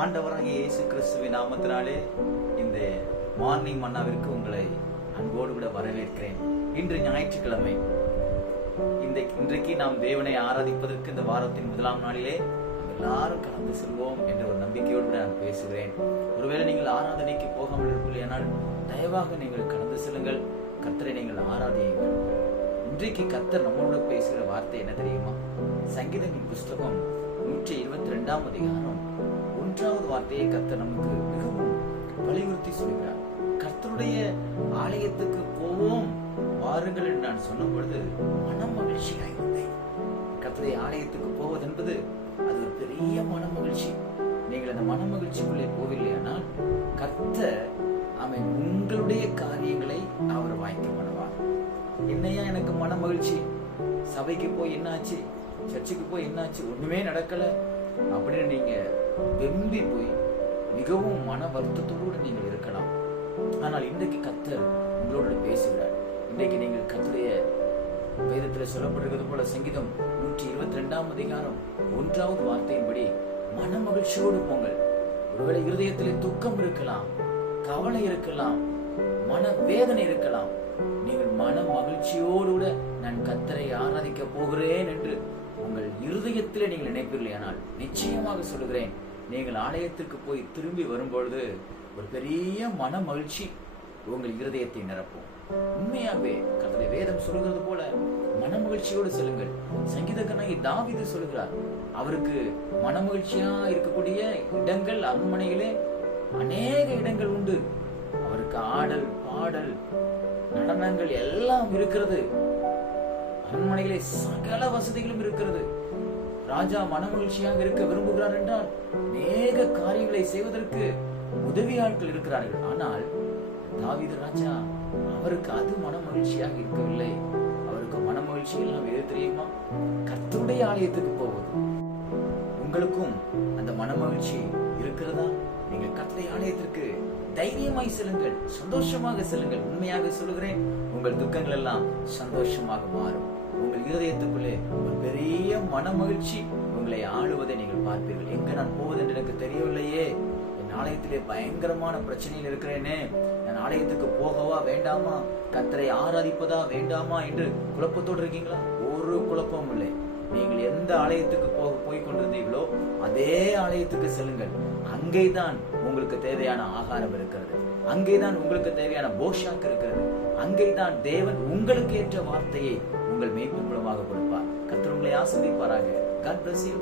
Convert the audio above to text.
ஆண்டவராகிய இயேசு கிறிஸ்துவின் நாமத்தினாலே இந்த மார்னிங் மன்னாவிற்கு உங்களை அன்போடு கூட வரவேற்கிறேன். இன்று ஞாயிற்றுக்கிழமை. இந்த இன்றைக்கு நாம் தேவனை ஆராதிப்பதற்கு இந்த வாரத்தின் முதலாம் நாளிலே எல்லாரும் கலந்து செல்வோம் என்ற ஒரு நம்பிக்கையோடு கூட நான் பேசுகிறேன். ஒருவேளை நீங்கள் ஆராதனைக்கு போகாமல் இருப்பில்லையானால் தயவாக நீங்கள் கடந்து செல்லுங்கள். கத்தரை நீங்கள் ஆராதியுங்கள். இன்றைக்கு கத்தர் நம்மளோட பேசுகிற வார்த்தை என்ன தெரியுமா? சங்கீதமின் புஸ்தகம் நூற்றி இருபத்தி ரெண்டாம் அதிகாரம். மூன்றாவது வார்த்தையை கர்த்தர் நமக்கு மிகவும் வலியுறுத்தி சொல்கிறார். கர்த்தருடைய ஆலயத்துக்கு போவோம் வாருங்கள் என்று நான் சொன்ன பொழுது மனம் மகிழ்ச்சியாய் இருந்தேன் கர்த்தருடைய ஆலயத்துக்கு போவது என்பது அது ஒரு பெரிய மன மகிழ்ச்சி. நீங்கள் அந்த மன மகிழ்ச்சிக்குள்ளே போவில்லையானால் கர்த்தர் அவன் உங்களுடைய காரியங்களை அவர் வாய்க்க பண்ணுவார். என்னையா எனக்கு மன மகிழ்ச்சி? சபைக்கு போய் என்னாச்சு? சர்ச்சுக்கு போய் என்னாச்சு? ஒண்ணுமே நடக்கல. அப்படின்னு நீங்க வெம்பி போய் மிகவும் மன வருத்தத்தோடு நீங்கள் இருக்கலாம். ஆனால் இன்றைக்கு கத்தர் உங்களோடு பேசுகிறார். இன்றைக்கு நீங்கள் கத்துடைய வேதத்தில் சொல்லப்படுகிறது போல சங்கீதம் நூற்றி இருபத்தி ரெண்டாம் அதிகாரம் ஒன்றாவது வார்த்தையின்படி மன மகிழ்ச்சியோடு போங்கள். ஒருவேளை இருதயத்திலே துக்கம் இருக்கலாம் கவலை இருக்கலாம் மன வேதனை இருக்கலாம். நீங்கள் மன மகிழ்ச்சியோடு கூட நான் கத்தரை ஆராதிக்க போகிறேன் என்று இருதயத்தில் நீங்கள் நினைப்பீர்களானால் நிச்சயமாக சொல்லுகிறேன் நீங்கள் ஆலயத்திற்கு போய் திரும்பி வரும்பொழுது ஒரு பெரிய மன மகிழ்ச்சி உங்கள் இருதயத்தை நிரப்பும். உண்மையாகவே கத்தரை வேதம் சொல்கிறது போல மன மகிழ்ச்சியோடு செல்லுங்கள். சங்கீதக்கனாகி தாவிது சொல்கிறார் அவருக்கு மன மகிழ்ச்சியா இருக்கக்கூடிய இடங்கள் அரண்மனையிலே அநேக இடங்கள் உண்டு. அவருக்கு ஆடல் பாடல் நடனங்கள் எல்லாம் இருக்கிறது. அரண்மனையிலே சகல வசதிகளும் இருக்கிறது. ராஜா மனமகிழ்ச்சியாக இருக்க விரும்புகிறார் என்றால் அநேக காரியங்களை செய்வதற்கு உதவி ஆட்கள் இருக்கிறார்கள். ஆனால் தாவீது ராஜா அவருக்கு அது மனமகிழ்ச்சியாக இருக்கவில்லை. அவருக்கு மனமகிழ்ச்சி எல்லாம் எது தெரியுமா? கர்த்தருடைய ஆலயத்துக்கு போவது. உங்களுக்கும் அந்த மனமகிழ்ச்சி இருக்கிறதா? நீங்கள் கர்த்தருடைய ஆலயத்திற்கு தைரியமாய் செல்லுங்கள் சந்தோஷமாக செல்லுங்கள். உண்மையாக சொல்லுகிறேன் உங்கள் துக்கங்கள் எல்லாம் சந்தோஷமாக மாறும். உங்கள் இருதயத்துக்குள்ளே ஒரு பெரிய மன மகிழ்ச்சி உங்களை ஆளுவதை நீங்கள் பார்ப்பீர்கள். எங்க நான் போவது என்று எனக்கு தெரியவில்லையே. என் ஆலயத்திலே பயங்கரமான பிரச்சனையில் இருக்கிறேனே. நான் ஆலயத்துக்கு போகவா வேண்டாமா? கத்தரை ஆராதிப்பதா வேண்டாமா என்று குழப்பத்தோடு இருக்கீங்களா? ஒரு குழப்பமும் இல்லை. நீங்கள் எந்த ஆலயத்துக்கு போக போய் கொண்டிருந்தீர்களோ அதே ஆலயத்துக்கு செல்லுங்கள். அங்கேதான் உங்களுக்கு தேவையான ஆகாரம் இருக்கிறது. அங்கேதான் உங்களுக்கு தேவையான போஷாக்கு இருக்கிறது. அங்கேதான் தேவன் உங்களுக்கு ஏற்ற வார்த்தையை உங்கள் மேய்ப்பின் மூலமாக கொடுப்பார். கத்திர உங்களை ஆசிரியப்பாராக காட் பிளஸ் யூ